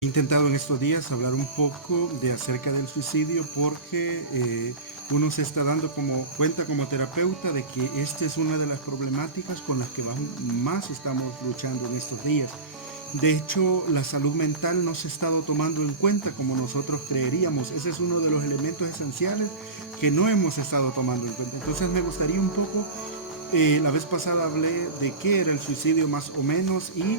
He intentado en estos días hablar un poco de acerca del suicidio porque uno se está dando cuenta como terapeuta de que esta es una de las problemáticas con las que más estamos luchando en estos días. De hecho, la salud mental no se ha estado tomando en cuenta como nosotros creeríamos. Ese es uno de los elementos esenciales que no hemos estado tomando en cuenta. Entonces me gustaría un poco, la vez pasada hablé de qué era el suicidio más o menos y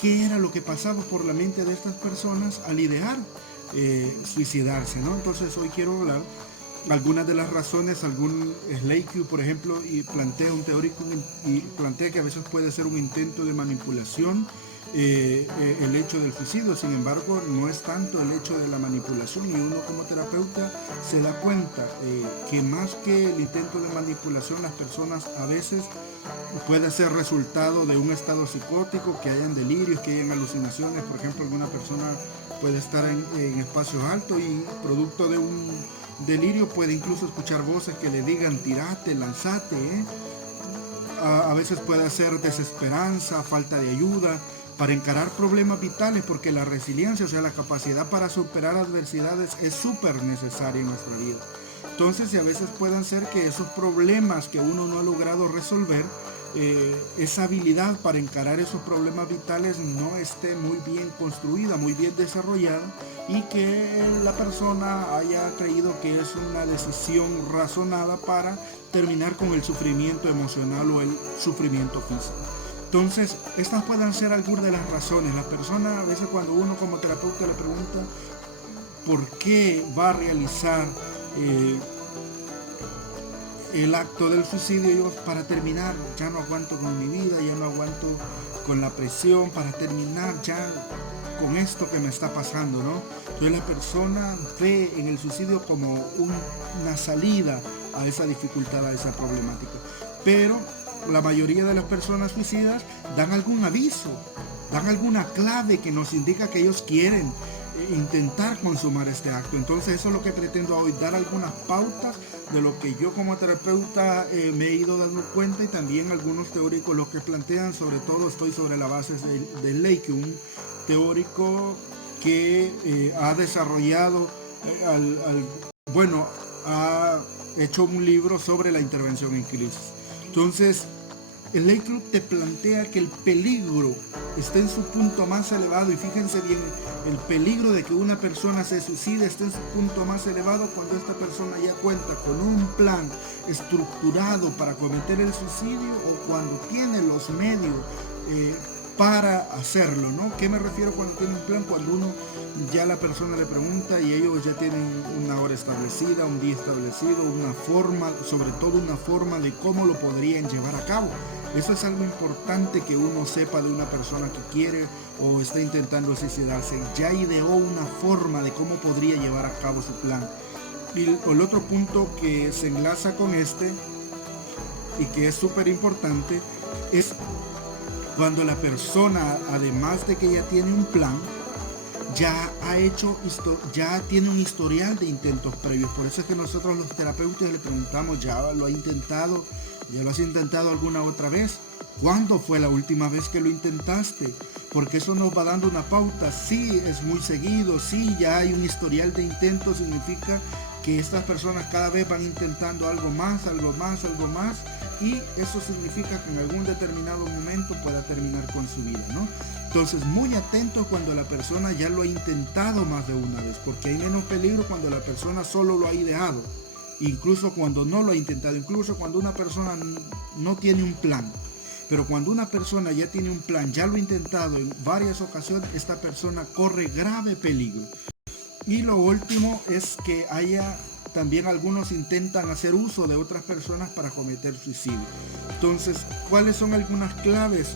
qué era lo que pasaba por la mente de estas personas al idear suicidarse, ¿no? Entonces hoy quiero hablar algunas de las razones. Algún Sleiku, por ejemplo, y plantea un teórico y plantea que a veces puede ser un intento de manipulación el hecho del suicidio. Sin embargo, no es tanto el hecho de la manipulación, y uno como terapeuta se da cuenta que más que el intento de manipulación, las personas a veces puede ser resultado de un estado psicótico, que hayan delirios, que hayan alucinaciones. Por ejemplo, alguna persona puede estar en espacios altos y producto de un delirio puede incluso escuchar voces que le digan tirate, lanzate, a veces puede ser desesperanza, falta de ayuda para encarar problemas vitales, porque la resiliencia, o sea, la capacidad para superar adversidades es súper necesaria en nuestra vida. Entonces, y a veces pueden ser que esos problemas que uno no ha logrado resolver, esa habilidad para encarar esos problemas vitales no esté muy bien construida, muy bien desarrollada, y que la persona haya creído que es una decisión razonada para terminar con el sufrimiento emocional o el sufrimiento físico. Entonces, estas pueden ser algunas de las razones. La persona, a veces cuando uno como terapeuta le pregunta por qué va a realizar el acto del suicidio, yo, para terminar, ya no aguanto con mi vida, ya no aguanto con la presión, para terminar ya con esto que me está pasando, ¿no? Entonces la persona ve en el suicidio como una salida a esa dificultad, a esa problemática. Pero la mayoría de las personas suicidas dan algún aviso, dan alguna clave que nos indica que ellos quieren intentar consumar este acto. Entonces eso es lo que pretendo hoy, dar algunas pautas de lo que yo como terapeuta me he ido dando cuenta, y también algunos teóricos lo que plantean. Sobre todo estoy sobre la base de Lake, un teórico que ha desarrollado, ha hecho un libro sobre la intervención en crisis. Entonces, el Lake te plantea que el peligro está en su punto más elevado, y fíjense bien, el peligro de que una persona se suicide está en su punto más elevado cuando esta persona ya cuenta con un plan estructurado para cometer el suicidio, o cuando tiene los medios para hacerlo, ¿no? ¿Qué me refiero cuando tiene un plan? Cuando uno ya la persona le pregunta y ellos ya tienen una hora establecida, un día establecido, una forma, sobre todo una forma de cómo lo podrían llevar a cabo. Eso es algo importante que uno sepa de una persona que quiere o está intentando suicidarse. Ya ideó una forma de cómo podría llevar a cabo su plan. Y el otro punto que se enlaza con este y que es súper importante es cuando la persona, además de que ya tiene un plan, ya tiene un historial de intentos previos. Por eso es que nosotros los terapeutas le preguntamos, ¿ya lo has intentado alguna otra vez? ¿Cuándo fue la última vez que lo intentaste? Porque eso nos va dando una pauta. Sí, es muy seguido, sí, ya hay un historial de intentos, significa que estas personas cada vez van intentando algo más, y eso significa que en algún determinado momento pueda terminar con su vida, ¿no? Entonces, muy atentos cuando la persona ya lo ha intentado más de una vez, porque hay menos peligro cuando la persona solo lo ha ideado, incluso cuando no lo ha intentado, incluso cuando una persona no tiene un plan. Pero cuando una persona ya tiene un plan, ya lo ha intentado en varias ocasiones, esta persona corre grave peligro. Y lo último es que también algunos intentan hacer uso de otras personas para cometer suicidio. Entonces, ¿cuáles son algunas claves?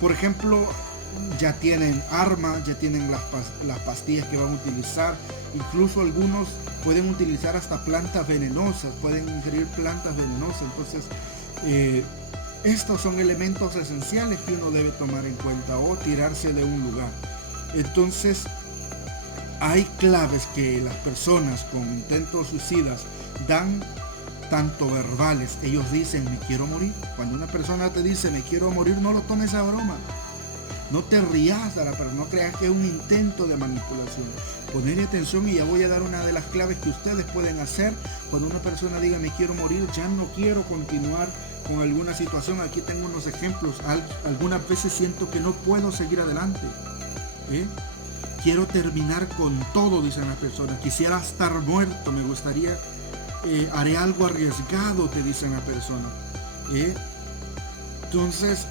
Por ejemplo, ya tienen armas, ya tienen las pastillas que van a utilizar. Incluso algunos pueden utilizar hasta plantas venenosas, pueden ingerir plantas venenosas. Entonces, estos son elementos esenciales que uno debe tomar en cuenta, o tirarse de un lugar. Entonces, hay claves que las personas con intentos suicidas dan, tanto verbales. Ellos dicen, me quiero morir. Cuando una persona te dice, me quiero morir, no lo tomes a broma. No te rías de la persona, no creas que es un intento de manipulación. Poner atención, y ya voy a dar una de las claves que ustedes pueden hacer cuando una persona diga me quiero morir, ya no quiero continuar con alguna situación. Aquí tengo unos ejemplos. Algunas veces siento que no puedo seguir adelante. Quiero terminar con todo, dicen las personas. Quisiera estar muerto, me gustaría, haré algo arriesgado, te dicen la persona. Entonces,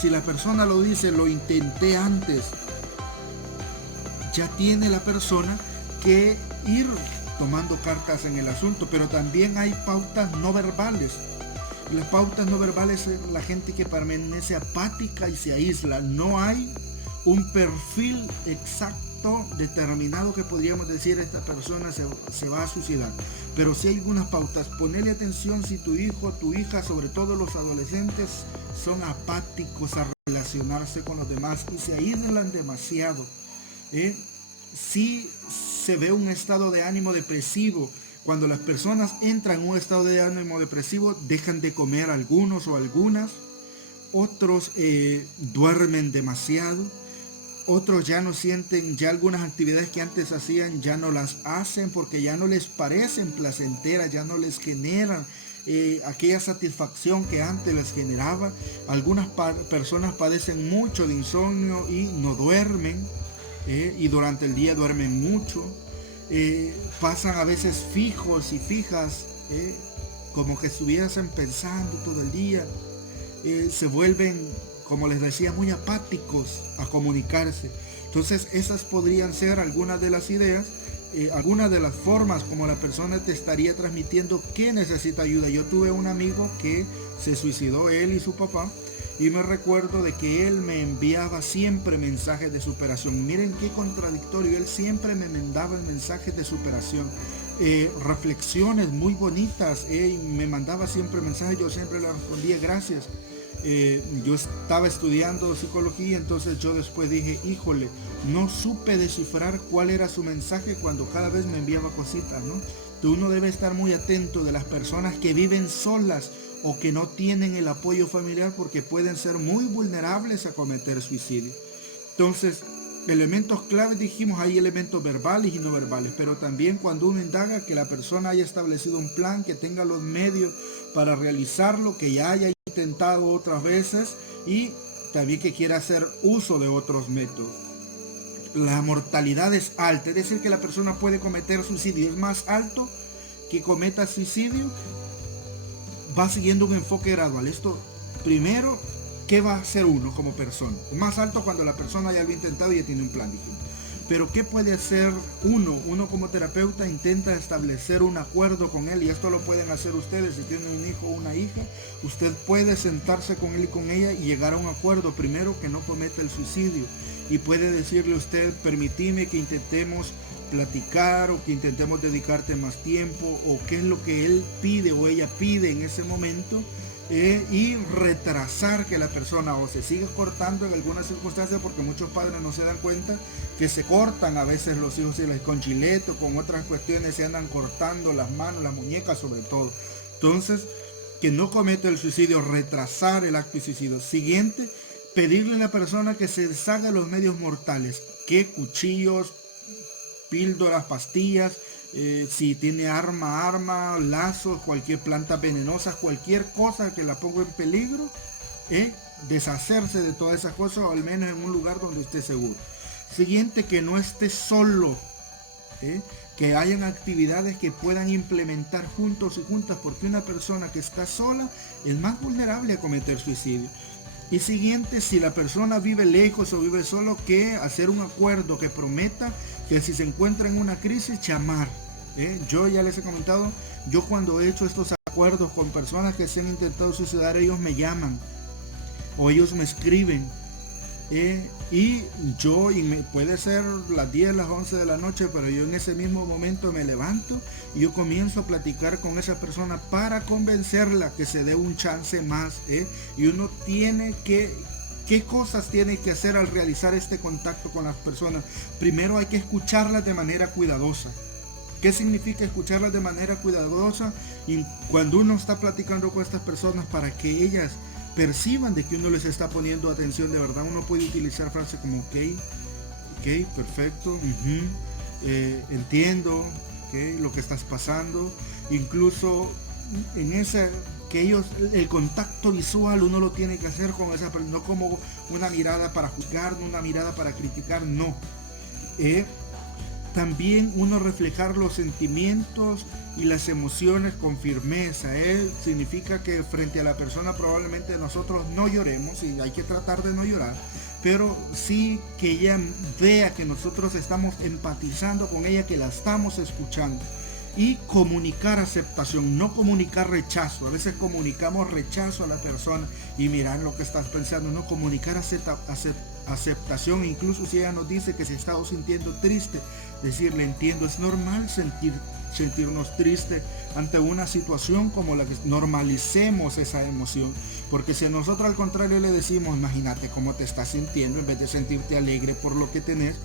si la persona lo dice, lo intenté antes, ya tiene la persona que ir tomando cartas en el asunto. Pero también hay pautas no verbales. Las pautas no verbales es la gente que permanece apática y se aísla. No hay un perfil exacto, determinado, que podríamos decir esta persona se va a suicidar. Pero sí hay algunas pautas. Ponerle atención si tu hijo, tu hija, sobre todo los adolescentes, son apáticos a relacionarse con los demás y se aíslan demasiado. Si se ve un estado de ánimo depresivo, cuando las personas entran en un estado de ánimo depresivo, dejan de comer algunos o algunas, otros duermen demasiado, otros ya no sienten, ya algunas actividades que antes hacían ya no las hacen porque ya no les parecen placenteras, ya no les generan aquella satisfacción que antes les generaba. Algunas personas padecen mucho de insomnio y no duermen, y durante el día duermen mucho. Pasan a veces fijos y fijas, como que estuviesen pensando todo el día. Se vuelven, como les decía, muy apáticos a comunicarse. Entonces esas podrían ser algunas de las ideas, algunas de las formas como la persona te estaría transmitiendo que necesita ayuda. Yo tuve un amigo que se suicidó, él y su papá, y me recuerdo de que él me enviaba siempre mensajes de superación. Miren qué contradictorio, él siempre me mandaba mensajes de superación, reflexiones muy bonitas, me mandaba siempre mensajes, yo siempre le respondía gracias. Yo estaba estudiando psicología, entonces yo después dije, híjole, no supe descifrar cuál era su mensaje cuando cada vez me enviaba cositas, ¿no? Uno debe estar muy atento de las personas que viven solas o que no tienen el apoyo familiar, porque pueden ser muy vulnerables a cometer suicidio. Entonces, elementos claves, dijimos, hay elementos verbales y no verbales, pero también cuando uno indaga, que la persona haya establecido un plan, que tenga los medios para realizarlo, que ya haya intentado otras veces y también que quiera hacer uso de otros métodos. La mortalidad es alta, es decir, que la persona puede cometer suicidio, es más alto que cometa suicidio. Va siguiendo un enfoque gradual. Esto, primero, ¿qué va a hacer uno como persona? Más alto cuando la persona ya lo ha intentado y ya tiene un plan, dijimos. Pero ¿qué puede hacer uno? Uno como terapeuta intenta establecer un acuerdo con él, y esto lo pueden hacer ustedes si tienen un hijo o una hija. Usted puede sentarse con él y con ella y llegar a un acuerdo. Primero, que no cometa el suicidio, y puede decirle a usted, permíteme que intentemos platicar, o que intentemos dedicarte más tiempo, o qué es lo que él pide o ella pide en ese momento, y retrasar que la persona o se siga cortando en algunas circunstancias, porque muchos padres no se dan cuenta que se cortan a veces los hijos con chilete, con otras cuestiones se andan cortando las manos, las muñecas sobre todo. Entonces, que no cometa el suicidio, retrasar el acto de suicidio. Siguiente, pedirle a la persona que se deshaga los medios mortales, que cuchillos, píldoras, pastillas, si tiene arma, lazos, cualquier planta venenosa, cualquier cosa que la ponga en peligro, deshacerse de todas esas cosas, o al menos en un lugar donde esté seguro. Siguiente, que no esté solo, que hayan actividades que puedan implementar juntos y juntas, porque una persona que está sola es más vulnerable a cometer suicidio. Y siguiente, si la persona vive lejos o vive solo, que hacer un acuerdo que prometa que si se encuentra en una crisis, llamar. Yo ya les he comentado, yo cuando he hecho estos acuerdos con personas que se han intentado suicidar, ellos me llaman o ellos me escriben. Y puede ser las 10, las 11 de la noche, pero yo en ese mismo momento me levanto y yo comienzo a platicar con esa persona para convencerla que se dé un chance más. Y uno tiene que, ¿qué cosas tiene que hacer al realizar este contacto con las personas? Primero hay que escucharlas de manera cuidadosa. ¿Qué significa escucharlas de manera cuidadosa? Y cuando uno está platicando con estas personas, para que ellas perciban de que uno les está poniendo atención de verdad. Uno puede utilizar frases como ok, perfecto, entiendo, lo que estás pasando. Incluso en ese que ellos, el contacto visual uno lo tiene que hacer con esa persona, no como una mirada para juzgar, no una mirada para criticar, no. También uno reflejar los sentimientos y las emociones con firmeza. Significa que frente a la persona probablemente nosotros no lloremos, y hay que tratar de no llorar, pero sí que ella vea que nosotros estamos empatizando con ella, que la estamos escuchando. Y comunicar aceptación, no comunicar rechazo. A veces comunicamos rechazo a la persona y mirar lo que estás pensando. No, comunicar aceptación. Incluso si ella nos dice que se está sintiendo triste, decirle entiendo. Es normal sentirnos tristes ante una situación como la que normalicemos esa emoción, porque si nosotros al contrario le decimos imagínate cómo te estás sintiendo, en vez de sentirte alegre por lo que tenés,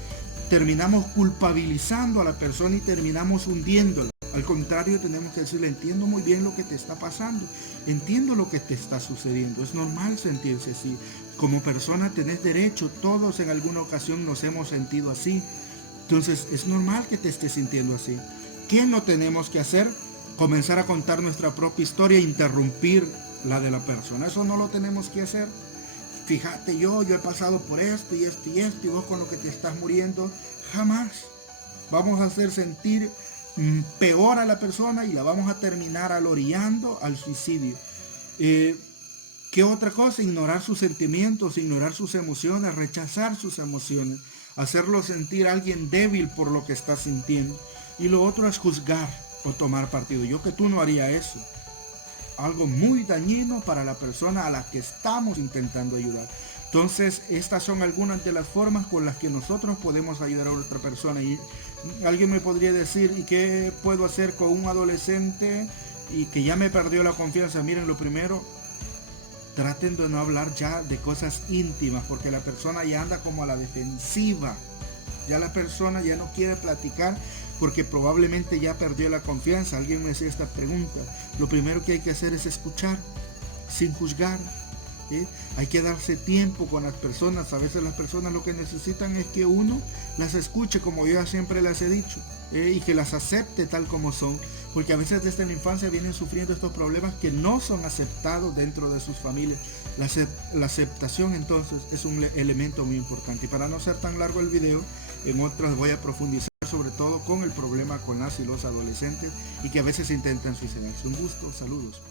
terminamos culpabilizando a la persona y terminamos hundiéndola. Al contrario, tenemos que decirle entiendo muy bien lo que te está pasando, entiendo lo que te está sucediendo. Es normal sentirse así. Como persona tenés derecho, todos en alguna ocasión nos hemos sentido así. Entonces es normal que te estés sintiendo así. ¿Qué no tenemos que hacer? Comenzar a contar nuestra propia historia e interrumpir la de la persona. Eso no lo tenemos que hacer. Fíjate, yo he pasado por esto y esto y esto, y vos con lo que te estás muriendo. Jamás. Vamos a hacer sentir peor a la persona y la vamos a terminar alorillando al suicidio. ¿Qué otra cosa? Ignorar sus sentimientos, ignorar sus emociones, rechazar sus emociones, hacerlo sentir a alguien débil por lo que está sintiendo. Y lo otro es juzgar o tomar partido. Yo que tú no haría eso. Algo muy dañino para la persona a la que estamos intentando ayudar. Entonces, estas son algunas de las formas con las que nosotros podemos ayudar a otra persona. Y alguien me podría decir, ¿y qué puedo hacer con un adolescente y que ya me perdió la confianza? Miren, lo primero, traten de no hablar ya de cosas íntimas, porque la persona ya anda como a la defensiva. Ya la persona ya no quiere platicar porque probablemente ya perdió la confianza. Alguien me hacía esta pregunta. Lo primero que hay que hacer es escuchar sin juzgar. Hay que darse tiempo con las personas. A veces las personas lo que necesitan es que uno las escuche, como yo siempre les he dicho, y que las acepte tal como son, porque a veces desde la infancia vienen sufriendo estos problemas que no son aceptados dentro de sus familias. La aceptación entonces es un elemento muy importante. Y para no ser tan largo el video, en otras voy a profundizar sobre todo con el problema con las y los adolescentes y que a veces intentan suicidarse. Un gusto, saludos.